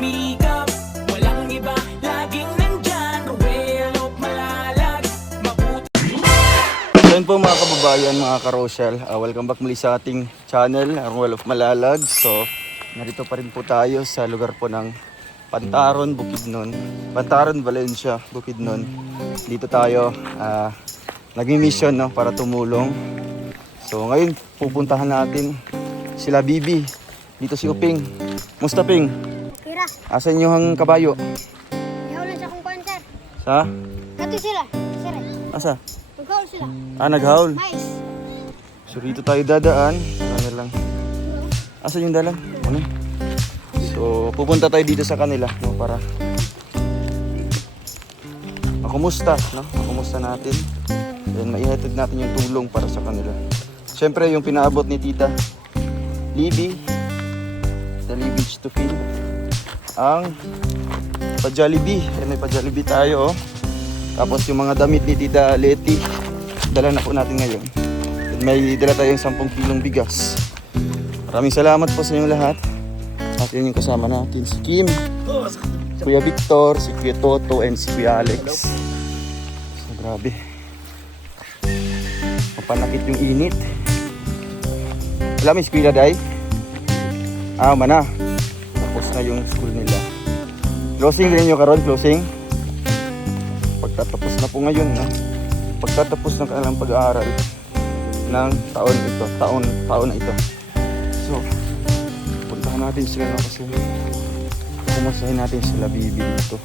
sumikap. Walang iba, laging nandyan. Roel of Malalag, mabuti. Ayun po mga kababayan, mga ka-Rochelle, welcome back muli sa ating channel, Roel of Malalag. So, narito pa rin po tayo sa lugar po ng Pantaron, Bukidnon. Pantaron, Valencia, Bukidnon. Dito tayo nagmi-mission, no, para tumulong. So ngayon pupuntahan natin sila Bibi. Dito si Uping. Musta Ping? Kira, Asan yung kabayo? yaw lang sa kong konser. Sa? Kato sila, sir. Asa? Magkaul sila. Naghaul. Mais. So dito tayo dadaan. Ano lang. Asan yung dalan? Ano? So pupunta tayo dito sa kanila, no, para makumusta, no? Makumusta natin. Then maihatid natin yung tulong para sa kanila. Siyempre yung pinaabot ni Tita Libby, Dali Beach to Feel, ang pa-Jollibee. May pa-Jollibee tayo, oh. Tapos yung mga damit ni Tita Leti, dala na po natin ngayon. Then may dala tayong 10 kilong bigas. Maraming salamat po sa inyong lahat. At yun yung kasama natin, si Kim, si Kuya Victor, si Kuya Toto, and si Kuya Alex. So grabe, mapanakit yung init. Alam mo si Kuya Day? Mana. Tapos na yung school nila. Closing rin yung karon, closing. Pagtatapos na po ngayon, no? Pagtatapos ng kanilang pag-aaral ng taon na ito. So, puntahan natin sila, no? Kasi pumasahin natin sila Bibi dito.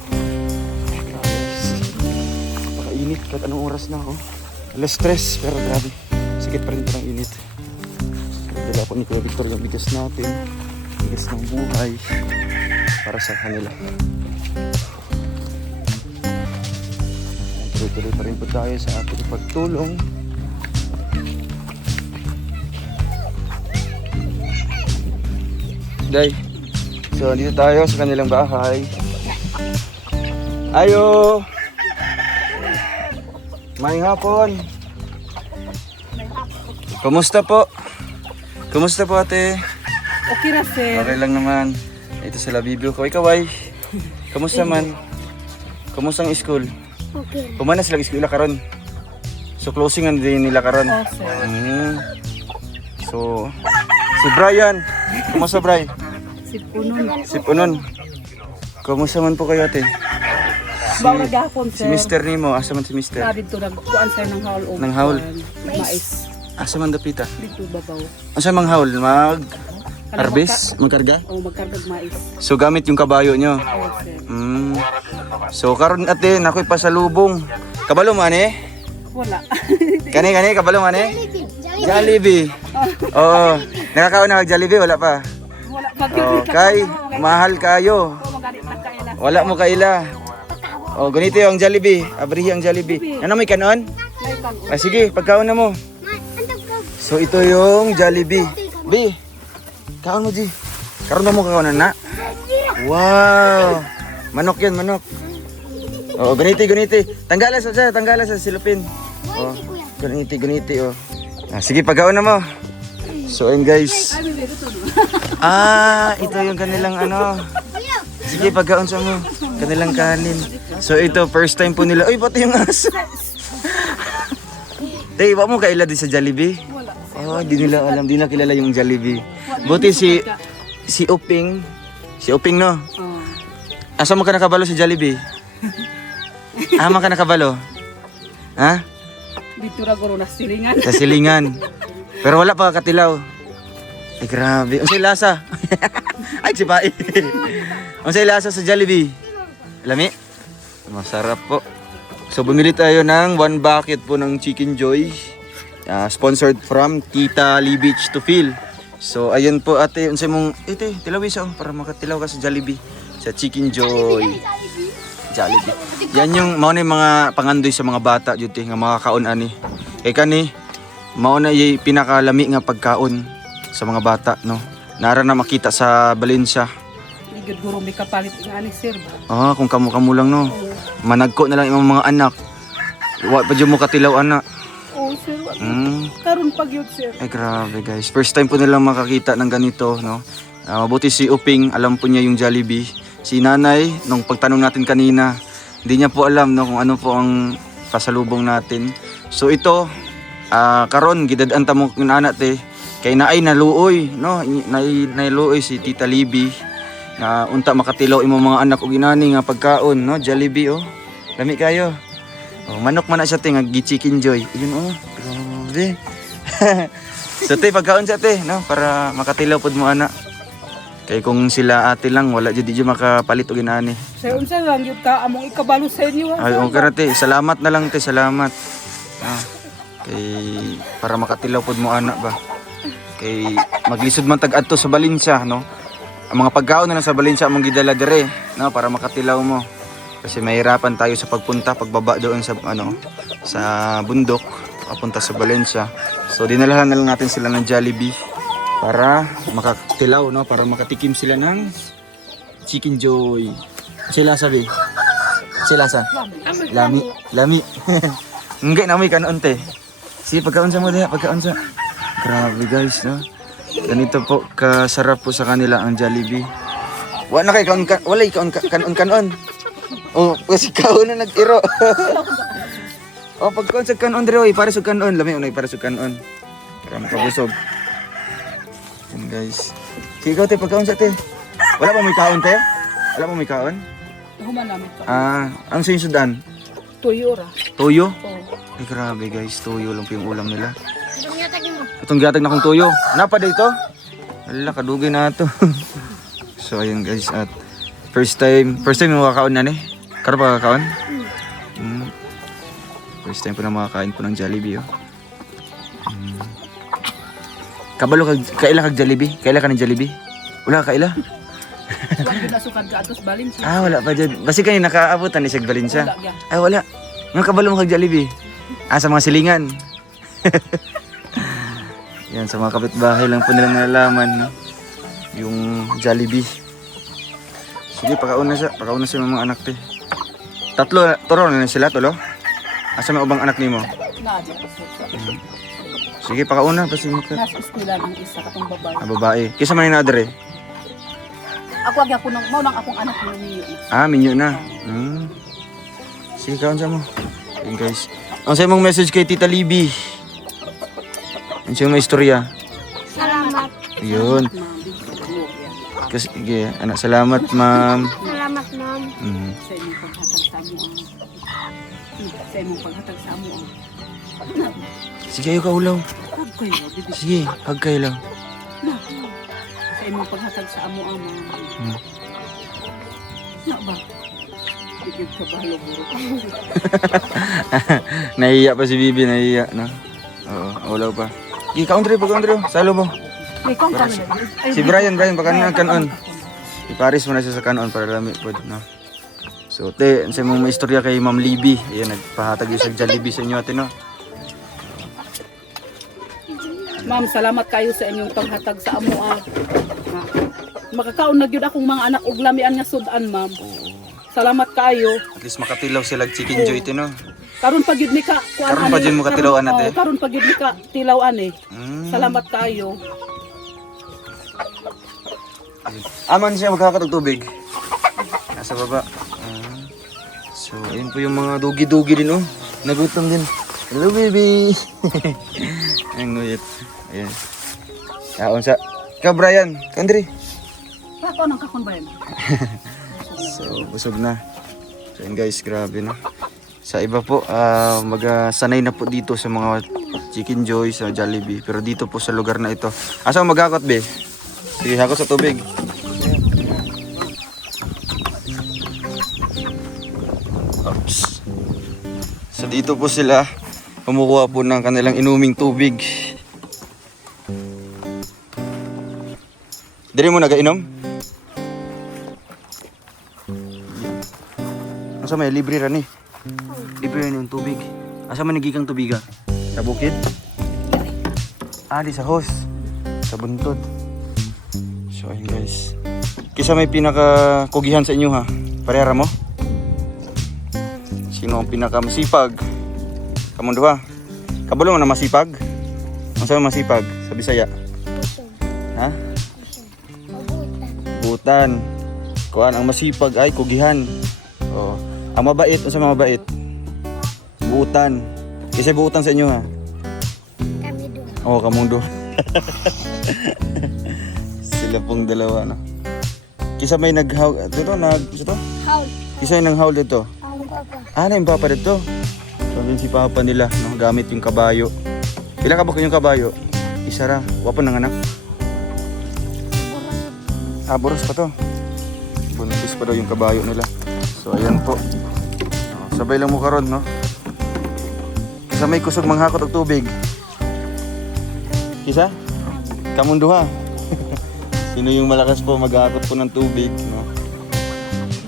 Napakainit kahit anong oras na, oh. Alas 3, pero grabe. Sakit pa rin ito ng init. Dala po ni Kuya Victor yung bigas natin, bigas ng buhay para sa kanila. Tuloy-tuloy pa rin po tayo sa ating pagtulong. Day, so dito tayo sa kanilang bahay. Ayo! Maayong hapon! Kumusta po? Kumusta po ate? Okay na sir. Okay lang naman. Ito sila Bibi ko. Ikaw ay? Kumusta man? Kumusta ang school? Okay. Kumana sila school karon. So closing ang din nila karon. Oh, sir. So si Brian. Kumusta Brian? Si Punon. Si Punon. Kumusta man po kayo ate? Bawa gahapon Si sir. Mr. Nimo, asa man si Mr.? Dito nagkuan sir ng haul. Ng haul? Mais. Asa man dapita? Dito babaw. Asa mang haul? Harvest? Magkarga? O magkargag mais. So gamit yung kabayo nyo? Oh sir. So karon ate, nakoy pasalubong. Kabalo man eh? Wala. Kani kabalo man eh? Jollibee. Oo. Nakakaon na mag Jollibee, wala pa. Wala. Oh, kay mahal kayo. Magalit na kaila. Wala mo kaila. Oh, ganito yung Jollibee. Abrihi ang Jollibee. Ano may kanon? Sige, pagkaon na mo. So ito yung Jollibee. Bi, kaon mo Ji. Karon mo kaonan na. Wow. Manok yan, manok. Oh, ganiti. Tanggalan sa silupin. Oh, ganiti oh. Sige, pagkaon na mo. So ayun guys. Ito yung kanilang ano. Sige, pagkaon sa mo. Kanilang kanin. So ito, first time po nila. Uy, pati yung aso. Tay, wala mo kaila din sa Jollibee? Wala. Oh, di nila alam, di na kilala yung Jollibee. Buti si Uping. Si Uping no. Oh. Asa mo ka nakabalo sa Jollibee? Ama ka nakabalo? Ha? Dito ra guro na silingan. Sa silingan. Pero wala pa katilaw. Ay grabe. Unsay lasa? Ay sipai. Unsay lasa sa Jollibee? Lami? Masarap po. So bumili tayo ng 1 bucket po ng Chicken Joy. Sponsored from Tita Lee Beach to Feel. So ayun po ate, unsay mong ite, tilawin siya para makatilaw ka sa Jollibee. Sa Chicken Joy. Jollibee. Yan yung mao na yung mga pangandoy sa mga bata jud nga mga kaon ani. Kay kani mao na yung pinakalami nga pagkaon sa mga bata, no. Nara na makita sa Valencia. Igud guro may kapalit nga ani sir. Kung kamo lang no. Managko na lang imong mga anak. Wa pa jud mo katilaw anak. Oh sir. Karon pag yun sir. Ay grabe guys. First time po nilang makakita ng ganito, no. Mabuti si Uping, alam po niya yung Jollibee. si nanay, nung pagtanong natin kanina, hindi niya po alam no, kung ano po ang pasalubong natin. So ito, karon gidadaan ta mo anak te, kay naay naluoy, no? Naluoy si Tita Libby na unta makatilaw imo mga anak og inani nga pagkaon, no? Jollibee oh. Lami kayo. Oh, manok man na siya te nga gi-chicken joy. Ayun oh. Grabe. So te pagkaon siya te, no? Para makatilaw pud mo anak. Kay kung sila ate lang wala jud di makapalit og inani. Sir, unsa lang yun ka among ikabalo sa inyo. Ay okay ra te, salamat na lang te, salamat. Kay para makatilaw pud mo anak ba. Kay maglisod man tag adto sa Balinsa, no? Ang mga pagkaon na lang sa Balinsa among gidala dire, no, para makatilaw mo. Kasi mahirapan tayo sa pagpunta, pagbaba doon sa sa bundok, papunta sa Balinsa. So dinalahan na lang natin sila ng Jollibee para makatilaw, no, para makatikim sila ng chicken joy. Sila sabi. Sila sa lami. Enggak na may kanon te. Si pagkaon sa mo diha, pagkaon sa. Grabe guys, no. Ganito po kasarap po sa kanila ang Jollibee. Wala kay kanon. Oh, kasi kaon na nag-iro. Oh, pagkaon sa kanon dire, para sa kanon, lami unay para sa kanon. Para makabusog. Yan guys. Sige ikaw te, pagkaon sa te. Wala pa may kaon te? Wala pa may kaon? Human namin pa. Ano sa yung sudan? Tuyo ra. Toyo? Oh. Ay grabe guys, toyo lang po yung ulam nila. Itong yatag mo. Itong gatag na kong toyo. Napa dito? Wala, kadugay na ito. So ayun guys, at first time yung makakaon na ni. Karo pa kakaon? First time po na makakain po ng Jollibee oh. Kabalo kaila kag Jollibee? Kaila ka ng Jollibee? Wala ka kaila? Wala gyud nasukad ka atos Balinsa. Wala pa dyan. Basi kayo nakaabutan ni Seg Balinsa. Wala gyud. Ay wala. Nga kabalo mo kag Jollibee? Sa mga silingan. Yan, sa mga kapitbahay lang po nila nalalaman, no? Yung Jollibee. Sige, pakauna siya mga anak te. Turo na sila, tolo? Asa may ubang anak nimo? Nada. Sige, pakauna, basta mo ka. Nasa eskwela ng isa katong babae. Babae. Kisa man na adre? Ako agi ako nang mao nang akong anak ng niyo. Minyo na. Sige, kaon sa mo. Yun guys. Ang sa'yo mong message kay Tita Libby. Ang sa'yo mong istorya. Salamat. Yun. Kasi, anak, salamat ma'am. Salamat, ma'am. Sa inyong paghatag sa amo. Sa inyong paghatag sa amo. Sige, ayaw ka ulaw. Hag kayo, bibi. Sige, hag kayo lang. Sa inyong paghatag sa amo amo. Na ba? Bigyan ka ba buro? Nahiya pa si Bibi, nahiya, no? Oo, ulaw pa. Sige, kaon rin, salo mo. May kong kami. Si Brian, baka kanon. Iparis mo na siya sa kanon para lami po, no? So, te, sa mong may istorya kay Ma'am Libby. Ayan, nagpahatag yung sa Jollibee sa inyo, ate, no? Ma'am, salamat kayo sa inyong paghatag sa amo. Makakaon na gyud akong mga anak og lamian nga sudan, ma'am. Salamat kayo. At least makatilaw sila chicken joy, te, no? Karon pa gyud ni ka kuan Karon pa gyud mo katilawan ate? Karon pa gyud ni ka tilawan eh. Salamat kayo. Aman siya magkakatog tubig. Nasa baba. So, ayun po yung mga dugi-dugi din, oh. Nagutom din. Hello, baby. Ang nguyit. Ayan. Kaon sa... Ikaw, Brian. Kandri. Ako nang kakon ba yan? So, busog na. So, yun guys, grabe na. Sa iba po, sanay na po dito sa mga chicken joy, sa Jollibee. Pero dito po sa lugar na ito. Asa mo magakot, be? Sige, hakot sa tubig. Oops. So, dito po sila kumukuha po ng kanilang inuming tubig. Dili mo nagainom? Asa may libre ra ni? Libre ra yung tubig. Asa man nagiging tubiga? Sa bukid? Di sa hose. Sa buntod. So ayun guys. Kisa may pinaka kugihan sa inyo ha? Parehara mo? Sino ang pinaka masipag? Kamong duha. Kabalo mo na masipag? Ang sabi masipag sa Bisaya? Ha? Mabutan. Butan. Kuan ang masipag ay kugihan. Oh. Ang mabait, sa mga mabait. Buutan. Kasi buutan sa inyo ha. Kami doon. Oo, kamong do. Sila pong dalawa, no? Kisa may nag-howl, ito? Howl. Kisa yung nang-howl dito? Ang papa. Yung papa dito. Sabi si papa nila, no? Gamit yung kabayo. Pila ka ba yung kabayo? Isa ra. Wapo ng anak. Boros pa to. Buntis pa daw yung kabayo nila. So, ayan po. Sabay lang mo karon, no? Kisa may kusog manghakot og tubig. Kisa? Kamunduha. Sino yung malakas po maghakot po ng tubig, no?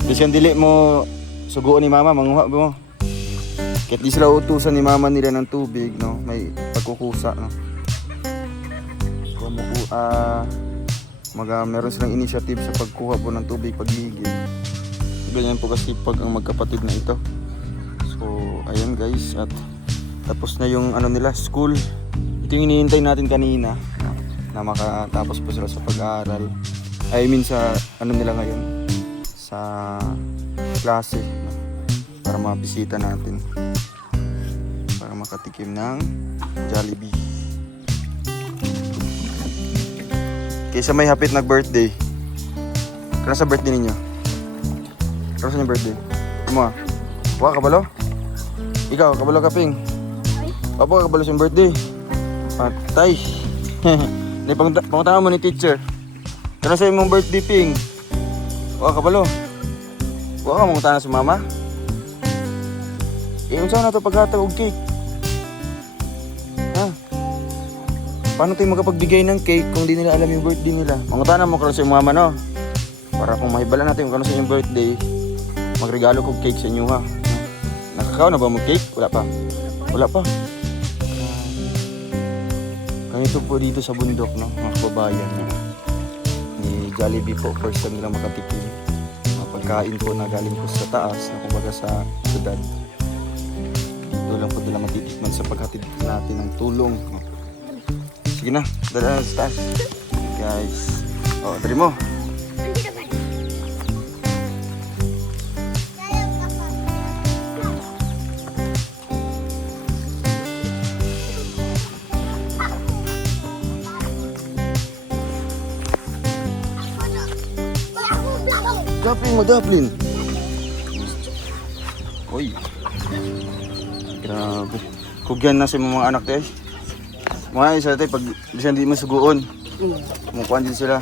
Kasi yung dili mo suguon ni mama, manguha mo. Kahit di sila utusan ni mama nila ng tubig, no? May pagkukusa, no? Meron silang initiative sa pagkuha po ng tubig, pagligid. Ganyan po kasi pag ang magkapatid na ito. So, ayan guys, at tapos na yung nila, school. Ito yung hinihintay natin kanina, na makatapos po sila sa pag-aaral. I mean sa nila ngayon, sa klase, para mabisita natin, para makatikim ng Jollibee. Kaysa may hapit nag-birthday. Kaya sa birthday ninyo? Kaya sa birthday? Mo ah? Wala kabalo? Ikaw, kabalo ka, Ping? Opo, kabalo sa birthday. Patay. Pangutahan mo ni teacher. Kaya sa imong birthday, Ping? Wala kabalo? Wala ka mangutahan sa mama? Unsa na ito paghatag og cake? Ha? Paano tayo makapagbigay ng cake kung di nila alam yung birthday nila? Mangutahan mo kung sa imong mama, no? Para kung mahibala natin kung ano sa inyong birthday, magregalo kong cake sa inyo, ha? Nakakaw na ba mo cake? Wala pa? Wala pa? Ganito po dito sa bundok, no? Mga kababayan, no? Ni Jollibee po, first time nila makatikim. Mga pagkain po na galing po sa taas, na kumbaga sa syudad. Dito lang po nila matitikman sa paghatid natin ng tulong, no? Sige na, dala na sa taas. Guys. O, dari mo. Daplin. Uy. Grabe. Kugyan na sa mga anak tayo. Mga isa tayo, pag di mo suguon. Kumukuhan din sila.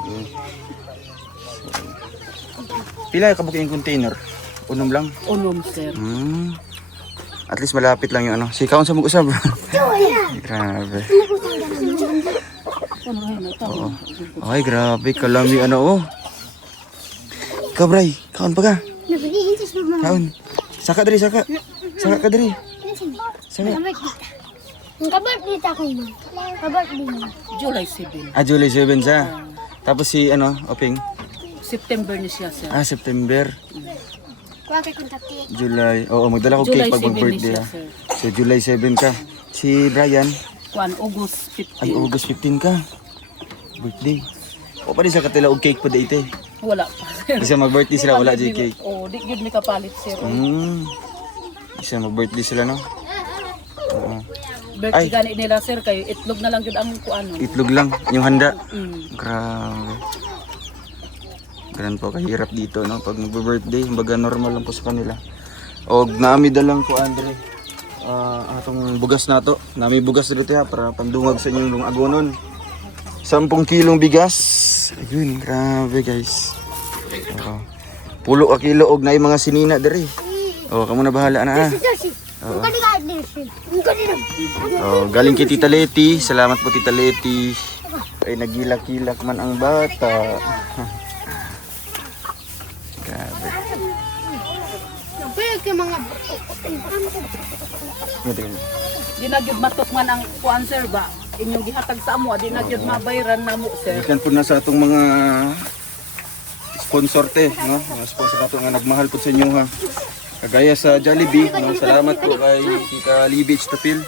Okay. Pila ka yung container? Unom lang? Unom, sir. At least malapit lang yung Si kaon sa mag-usab. Grabe. Oo. Ay, grabe. Kalami Ikaw, Bray. Kaon pa ka? Kaon. Saka dari, saka. Saka ka dari. Saka. Ang kabirthday ta ko mo. Kabirthday mo. July 7. July 7 siya. Tapos si, Oping? September ni siya, sir. September. Kuha kay kontakti. July. Oo, magdala ko July cake pag 7 mag-birthday. ni siya, sir. So, July 7 ka. Si Brian? August 15. Ay, August 15 ka. Birthday. O pa rin sa katila og cake po dito eh. Wala pa, sir. Kasi mag-birthday sila, wala dyan cake. Oo, di yun may kapalit, sir. Kasi mag-birthday sila, no? Oo. Birthday gani nila, sir, kayo itlog na lang yun ang kuano. Itlog lang, yung handa. Mm. Grabe. Ganun po, kahirap dito, no? Pag mag-birthday, kumbaga normal lang po sa kanila. O, naami dalang ko, Andre. Atong bugas na to. Nami bugas dito ha, para pandungag sa inyong agonon. 10 kilong bigas. Ayun, grabe guys. Pulo ka kilo og naay mga sinina diri. Kamo na bahala na ha. Galing kay Tita Leti. Salamat po Tita Leti. Ay nagilak-kilak man ang bata. Grabe. Di na gyud matok man ang kuan, sir, ba? Inyong gihatag sa amo, di na gyud mabayran na mo, sir. Ikan po na sa atong mga sponsor te, no? Mga sponsor nato nga nagmahal po sa inyo ha. Kagaya sa Jollibee, no? Salamat po kay Tita Libby Tapil.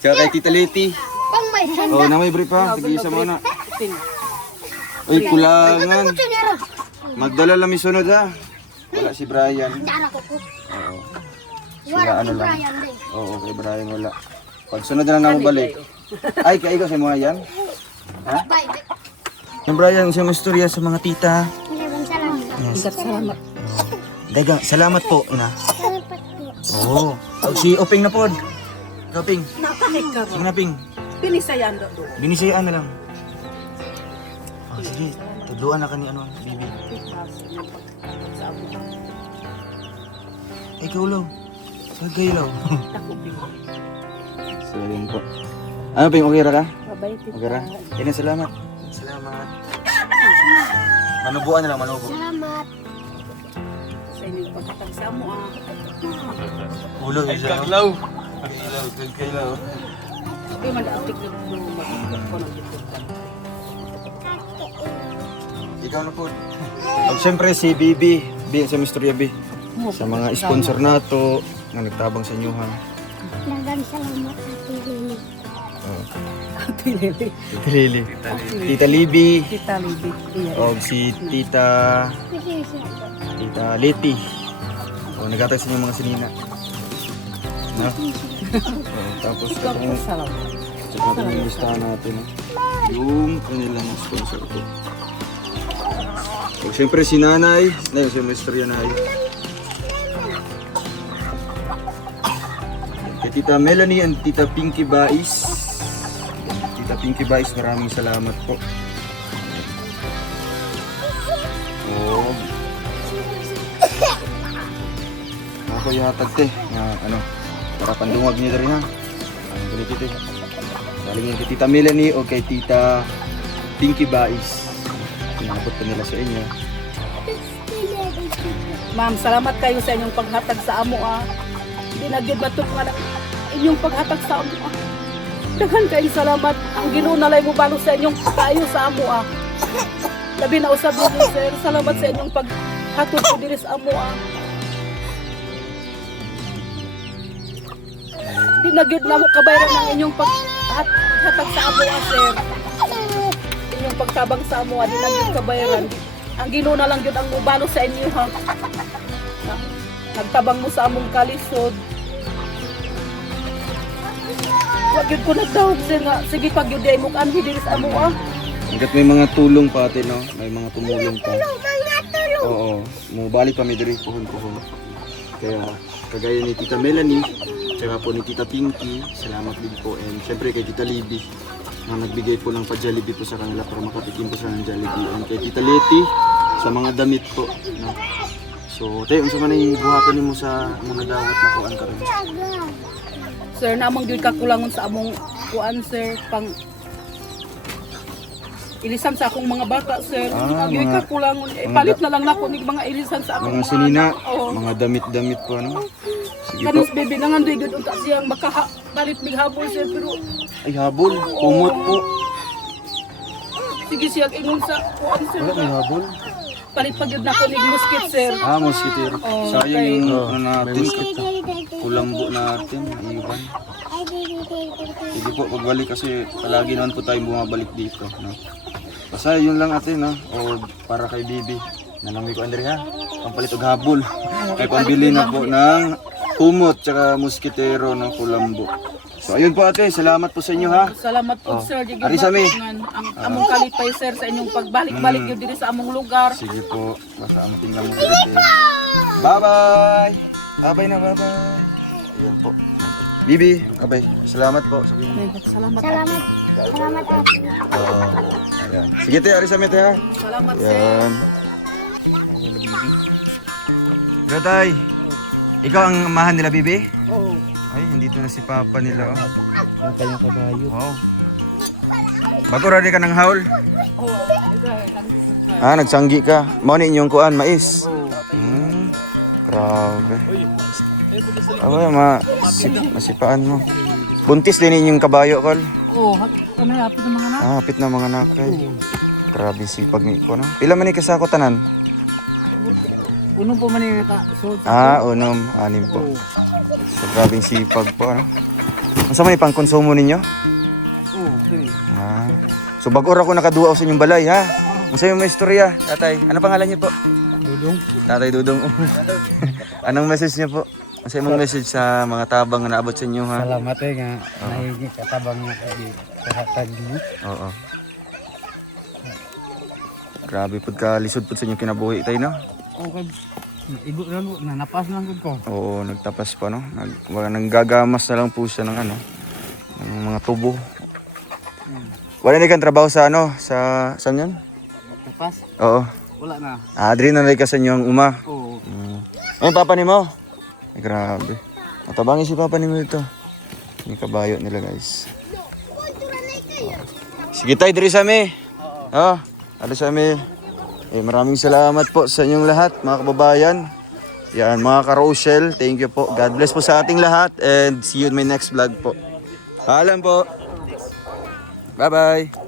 Tsaka kay Tita Leti. Pang may sanda. Na may brief ha, tigisa mo na. Uy, kulangan. Kutsara. Magdala lang sunod ha. Wala si Brian. Dara ko po. Oo. Wala ano si lang. Brian din. Oo, kay Brian wala. Pag sunod na lang ako balik. Ay, kaya ikaw sa mga yan? Ha? Bye. Yung Brian, siya may istorya sa mga tita. Maraming salamat. Yes. Salamat. Dagang, salamat po, ina. Salamat po. Oo. Oh, si Oping na pod. Oping. Nakahit ka Sige na, Ping. Pinisayan do. Binisayaan na lang. Oh, sige. Tudluan na ka ni ano, Bibi. Sa amo. Ikaw, Law. Saan kayo, Law? Ako Ping. So, yun po. Ano, Ping? Okay ra ka? Babay tita. Okay ra? Ina, salamat. Salamat. Manubuan na lang, manubo. Salamat. Sa inyong pagkatag sa amo Ulo, isa. Kaglaw. Kaglaw. Di man atik na mag-ikat ko ng dito. Ikaw na po. At syempre si Bibi. Sa Mr. Yabi. Sa mga sponsor na to nga nagtabang sa inyo ha. Maraming salamat Ate Lily. Ate Lili. Tita Lily. Tita Libby. Tita Lili. Iya. O si Tita Leti. O nagatag sa inyo mga sinina. Na? Tapos Ikaw po salamat. check natin yung listahan natin. Yung kanilang sponsor ko. O syempre si Nanay. Nay, si Mr. Yanay. Kay Tita Melanie and Tita Pinky Bais. Tita Pinky Bais, maraming salamat po. Oh. Ako yung hatag te. Ano, para pandungag niyo rin ha. Ang kulit ito. Galing yung kay Tita Melanie o kay Tita Pinky Bais. Pinabot pa nila sa inyo. Ma'am, salamat kayo sa inyong paghatag sa amo Hindi na gyud matuk nga ng inyong paghatag sa amo Daghan kayong salamat. Ang Ginoo nalay mo balo sa inyong kayo sa amo Labi na usab niyo sir. Salamat sa inyong paghatod ko diri sa amo Hindi na gyud na mo kabayran ng inyong paghatag sa amo sir. Inyong pagtabang sa amo di na gyud kabayran. Ang Ginoo na lang gyud ang mubalo sa inyo Nagtabang mo sa among kalisod. Wag yun ko nagdahog sir nga. Sige pag yun di mo kanhi diri sa amo Hanggat may mga tulong pa ate no? May mga tumulong pa. Oo. Mubalik pa may diri puhon-puhon. Kaya kagaya ni Tita Melanie, tsaka po ni Tita Pinky, salamat din po. And syempre kay Tita Libby na nagbigay po ng pa-Jollibee po sa kanila para makatikim po sila ng Jollibee. And kay Tita Leti sa mga damit po. No? So, tayo, unsa man ay buhaton nimo sa mga dawat na kuan karon? Sir, namang gyud kakulangon sa among kuan sir pang ilisan sa akong mga bata sir. Gyud mga- kakulangon. mga Palit na lang nako nig mga ilisan sa akong Mga sinina, Oo. mga damit-damit po ano? Sige po. Kanis baby nangandoy gyud unta siyang makapalit mig habol sir pero Ay habol, kumot po. sige siya ingon sa kuan sir. Wala may habol. Palit pa gyud nako nig musket sir. Ah, mosquitero. Oh, Sayang yung okay. ano natin, kulambo natin, iwan. Sige po, pagbalik kasi palagi naman po tayong bumabalik dito. No? Basta yun lang ate, no? O para kay Bibi. Nanami ko Andre ha? Pampalit og habol. Ay pambili na po ng kumot tsaka mosquitero, no? Kulambo. So ayun po ate, salamat po sa inyo ha. Salamat po Oh. sir. Di gyud Ari sa mi. matungan ang among kalipay sir sa inyong pagbalik-balik gyud diri sa among lugar. Sige po, basta ang tingnan mo dito. Bye-bye! Bye-bye na, bye-bye! Ayan po. Bibi, bye-bye. Salamat po. Sabihin mo. Salamat. Salamat. Salamat Ate. Ayan. Sige te, ari sa mete ha. Salamat sir. Ayan. Ayan na, Bibi. Gatay, ikaw ang amahan nila, Bibi? Oo. Ay, nandito na si Papa nila. Oh. Yung kanyang kabayo. Wow. Bago rari ka ng haul? Ah, nagsanggi ka. Mao ni inyong kuan, mais. Grabe. Masipaan mo. Buntis din inyong kabayo, Kol. Oo, kami hapit ng mga anak. Ah, hapit na mga nakay. Grabe sipag ni ko, no? Pila man ni kasako tanan? Unong po man yung naka-sold. Ah, unom, anim po. So, grabing sipag po, ano? Ang sa may pangkonsumo ninyo? Oo, kami. Ah. So, bago ra ko nakaduaw sa inyong balay, ha? Masaya yung may istorya, tatay. Ano pangalan niyo po? Dudong. Tatay Dudong. Anong message niyo po? Masaya mong message sa mga tabang na naabot sa inyo, ha? Salamat nga. Naigi katabang nga kagi kahatag niyo. Oo. Grabe po ka lisod po sa inyo kinabuhi tayo, no? Okay. Igo na mo, napas lang gud ko. Oo, nagtapas pa, no? Nanggagamas na lang po siya ng ano, ng mga tubo. Wala na kang trabaho sa ano, sa saan yan? Tapas? Oo. Wala na. Adri na rin kasi yung uma. Oo. Ay, papa ni mo. Ay, grabe. Matabangin si papa ni mo dito. Yung kabayo nila, guys. Sige tayo, diri sa amin. Oo. Diri sa amin. Maraming salamat po sa inyong lahat, mga kababayan. Yan, mga ka-Rochelle, thank you po. God bless po sa ating lahat and see you in my next vlog po. Paalam po. Bye-bye.